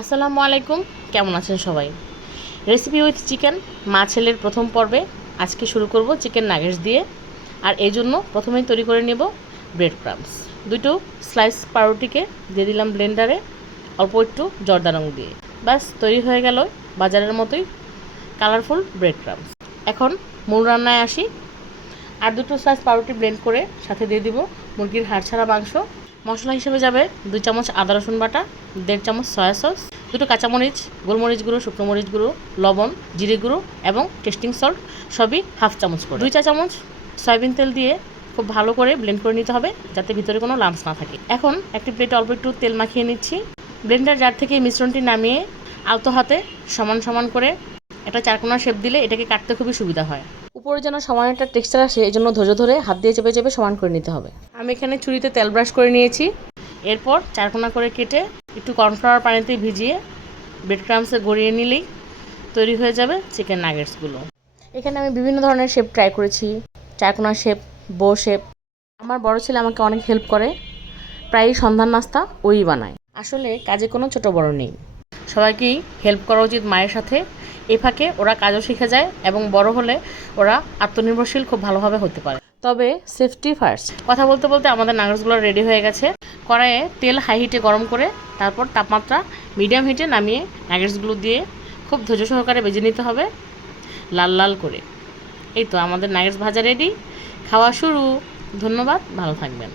আসসালামু আলাইকুম, কেমন আছেন সবাই? রেসিপি উইথ চিকেন মা ছেলের প্রথম পর্বে আজকে শুরু করব চিকেন নাগেটস দিয়ে। আর এই জন্য প্রথমেই তৈরি করে নেব ব্রেড ক্রাম্বস। দুটো স্লাইস পাউরুটিকে দিয়ে দিলাম ব্লেন্ডারে অল্প একটু জর্দা রং দিয়ে। ব্যাস তৈরি হয়ে গেল বাজারের মতোই কালারফুল ব্রেড ক্রাম্বস। এখন মূল রান্নায় আসি। আর দুটো স্লাইস পাউরুটি ব্লেন্ড করে সাথে দিয়ে দিব মুরগির হাড় ছাড়া মাংস। মশলা হিসেবে যাবে 2 চামচ আদা রসুন বাটা, 1.5 চামচ সয়া সস, দুটো কাঁচামরিচ, গোলমরিচ গুঁড়ো, শুকনো মরিচ গুঁড়ো, লবণ, জিরে গুঁড়ো এবং টেস্টিং সল্ট, সবই হাফ চামচ করে। 2 চা চামচ সয়াবিন তেল দিয়ে খুব ভালো করে ব্লেন্ড করে নিতে হবে যাতে ভিতরে কোনো লাম্পস না থাকে। এখন একটি প্লেটে অল্প একটু তেল মাখিয়ে নিচ্ছি। ব্লেন্ডার জার থেকে মিশ্রণটি নামিয়ে আলতো হাতে সমান সমান করে একটা চারকোনা শেপ দিলে এটাকে কাটতে খুবই সুবিধা হয়। উপরে যেন সমান একটা টেক্সচার আসে, এই জন্য ধৈর্য ধরে হাত দিয়ে চেপে চেপে সমান করে নিতে হবে। আমি এখানে ছুরিতে তেল ব্রাশ করে নিয়েছি। এরপর চারকোনা করে কেটে একটু কর্নফ্লাওয়ার পানিতে ভিজিয়ে ব্রেড ক্রাম্বসে গড়িয়ে নিলেই তৈরি হয়ে যাবে চিকেন নাগেটসগুলো। এখানে আমি বিভিন্ন ধরনের শেপ ট্রাই করেছি, চারকোনা শেপ, বো শেপ। আমার বড় ছেলে আমাকে অনেক হেল্প করে, প্রায়ই সন্ধ্যার নাস্তা ওই বানায়। আসলে কাজে কোনো ছোট বড় নেই, সবাইকেই হেল্প করা উচিত মায়ের সাথে। এই ফাঁকে ওরা কাজও শিখে যায় এবং বড় হলে ওরা আত্মনির্ভরশীল খুব ভালোভাবে হতে পারে। তবে সেফটি ফার্স্ট। কথা বলতে বলতে আমাদের নাগেটসগুলো রেডি হয়ে গেছে। কড়াইয়ে তেল হাই হিটে গরম করে তারপর তাপমাত্রা মিডিয়াম হিটে নামিয়ে নাগেটসগুলো দিয়ে খুব ধৈর্য সহকারে ভেজে নিতে হবে লাল লাল করে। এই তো আমাদের নাগেটস ভাজা রেডি, খাওয়া শুরু। ধন্যবাদ, ভালো থাকবেন।